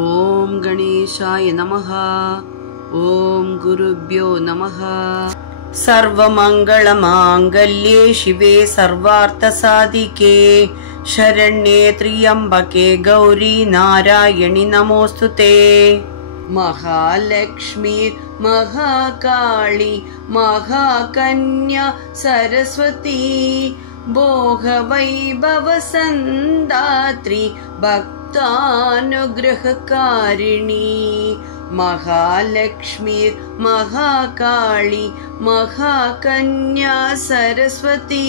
ओम गणेशाय नमः। ओम गुरुभ्यो नमः। सर्वमंगलमांगल्ये शिवे सर्वार्थसाधिके शरण्ये त्र्यंबके गौरी नारायणि नमोस्तुते। महालक्ष्मी महाकाली महाकन्या सरस्वती भोगवैभवसन्दात्री भक्तानुग्रहकारिणी। महालक्ष्मी महाकाली महाकन्या सरस्वती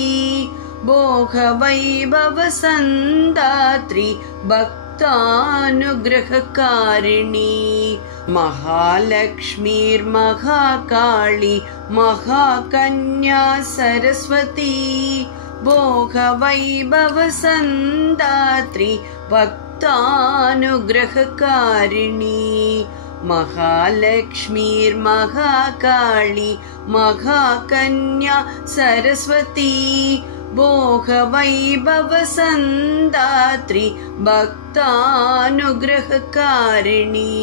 भोगवैभवसन्दात्री भक्तानुग्रहकारिणी। महालक्ष्मी महाकाली महाकन्या सरस्वती भोगवैभवसन्दात्री भक्तानुग्रहकारिणी। महालक्ष्मी महाकाली महाकन्या सरस्वती भोगवैभवसन्दात्री भक्तानुग्रहकारिणी।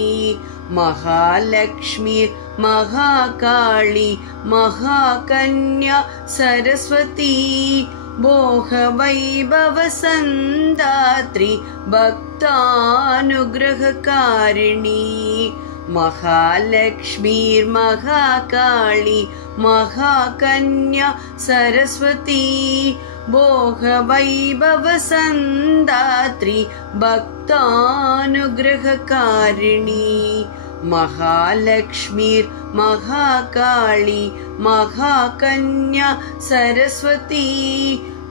महालक्ष्मी महाकाली महाकन्या सरस्वती भोगवैभवसन्दात्री भक्तानुग्रहकारिणी। महालक्ष्मी महाकाली महाकन्या सरस्वती भोगवैभवसन्दात्री भक्तानुग्रहकारिणी। महालक्ष्मी महाकाली महाकन्या सरस्वती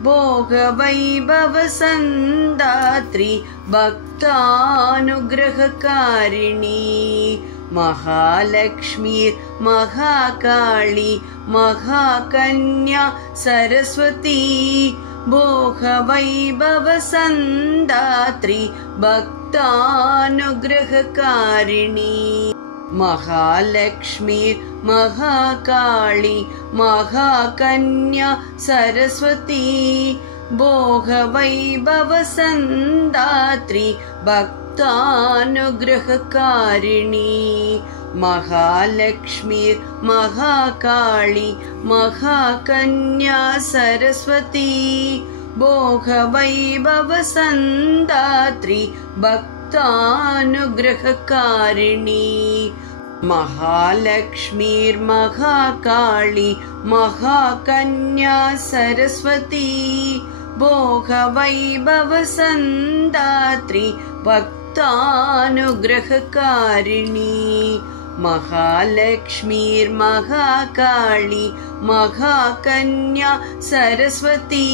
भोगवैभवसन्दात्री भक्तानुग्रहकारिणी। महालक्ष्मी महाकाली महाकन्या सरस्वती भोगवैभवसन्दात्री भक्तानुग्रहकारिणी। महालक्ष्मी महाकाली महाकन्या सरस्वती भोगवैभवसन्दात्री भक्तानुग्रहकारिणी। महालक्ष्मी महाकाली महाकन्या सरस्वती भोगवैभवसन्दात्री भक्तानुग्रहकारिणी। महालक्ष्मी महाकाली महाकन्या सरस्वती भोगवैभवसन्दात्री भक्तानुग्रहकारिणी। महालक्ष्मी महाकाली महाकन्या सरस्वती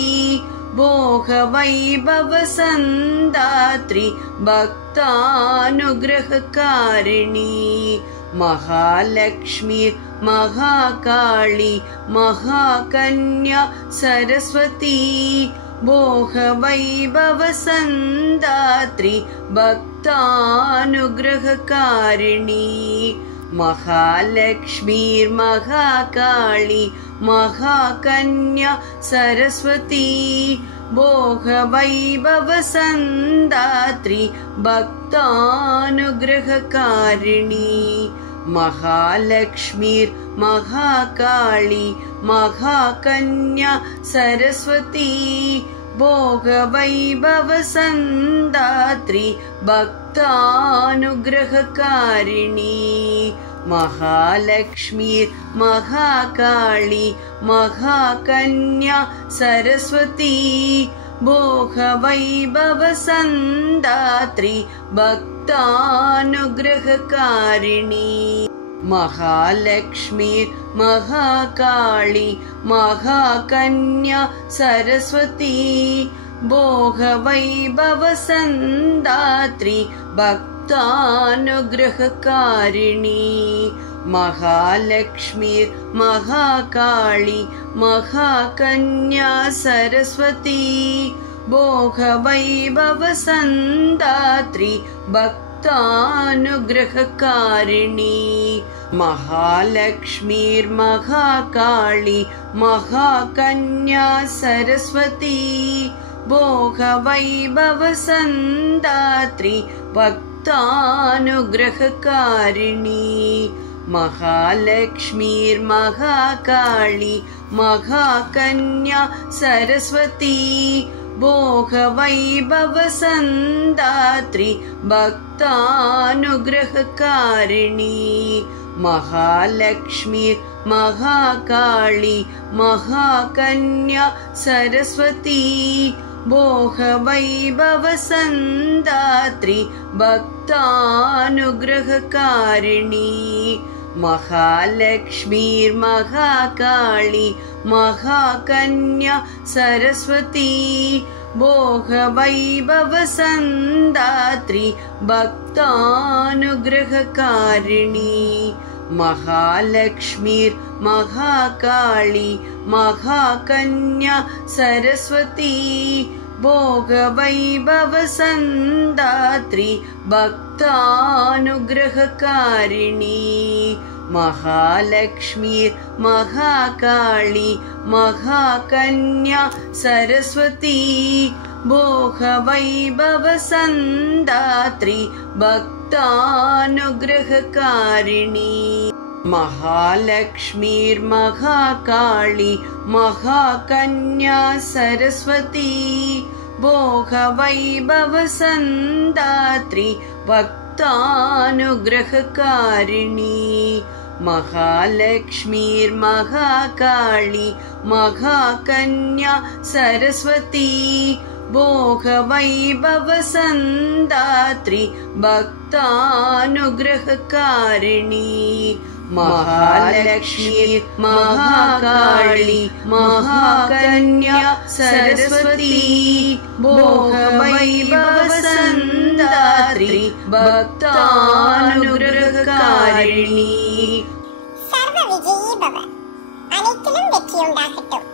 भोगवैभवसन्दात्री भक्तानुग्रहकारिणी। महालक्ष्मी महाकाली महाकन्या सरस्वती भोगवैभवसन्दात्री भक्तानुग्रहकारिणी। महालक्ष्मी महाकाली महाकन्या सरस्वती भोगवैभवसन्दात्री भक्तानुग्रहकारिणी। महालक्ष्मी महाकाली महाकन्या सरस्वती भोगवैभवसन्दात्री भक्तानुग्रहकारिणी। महालक्ष्मी महाकाली महाकन्या सरस्वती भोगवैभवसन्दात्री भक्तानुग्रहकारिणी। महालक्ष्मी महाकाली महाकन्या सरस्वती भोगवैभवसन्दात्री भक्तानुग्रहकारिणी। महालक्ष्मी महाकाली महाकन्या सरस्वती भोगवैभवसन्दात्री भक्तानुग्रहकारिणी। महालक्ष्मी महाकाली महाकन्या सरस्वती भोगवैभवसन्दात्री भक्तानुग्रहकारिणी। भक्तानुग्रहकारिणी महालक्ष्मीर्महाकाली महाकन्या सरस्वती भोगवैभवसन्दात्री भक्तानुग्रहकारिणी महालक्ष्मीर्महाकाली महाकन्या सरस्वती भोगवैभवसन्दात्री भक्तानुग्रहकारिणी महालक्ष्मीर्महाकाली महाकन्या सरस्वती भोगवैभवसन्दात्री भक्तानुग्रहकारिणी महालक्ष्मीर्महाकाली महाकन्या सरस्वती भोगवैभवसन्दात्री भक्तानुग्रहकारिणी महालक्ष्मीर्महाकाली महाकन्या सरस्वती भोगवैभवसन्दात्री भक्तानुग्रहकारिणी महालक्ष्मीर्महाकाली महाकन्या सरस्वती भोगवैभवसन्दात्री भक्तानुग्रहकारिणी महालक्ष्मीर्महाकाली महाकन्या सरस्वती भोगवैभवसन्दात्री भक्तानुग्रहकारिणी महालक्ष्मीर्महाकाली महाकन्या सरस्वती भोगवैभवसन्दात्री भक्तानुग्रहकारिणी सर्वविजयी भव अनेत्तिலும் வெற்றி உண்டாகட்டும்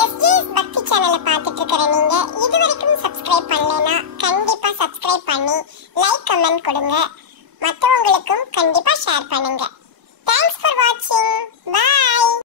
எஸ்ஜிஎஸ் பக்தி சேனலை பார்த்துட்டு இருக்கிற நீங்க இதுவரைக்கும் சப்ஸ்கிரைப் பண்ணலைன்னா கண்டிப்பா சப்ஸ்கிரைப் பண்ணி லைக் கமெண்ட் கொடுங்க மற்றவங்களுக்கும் கண்டிப்பா ஷேர் பண்ணுங்க Thanks for watching. Bye.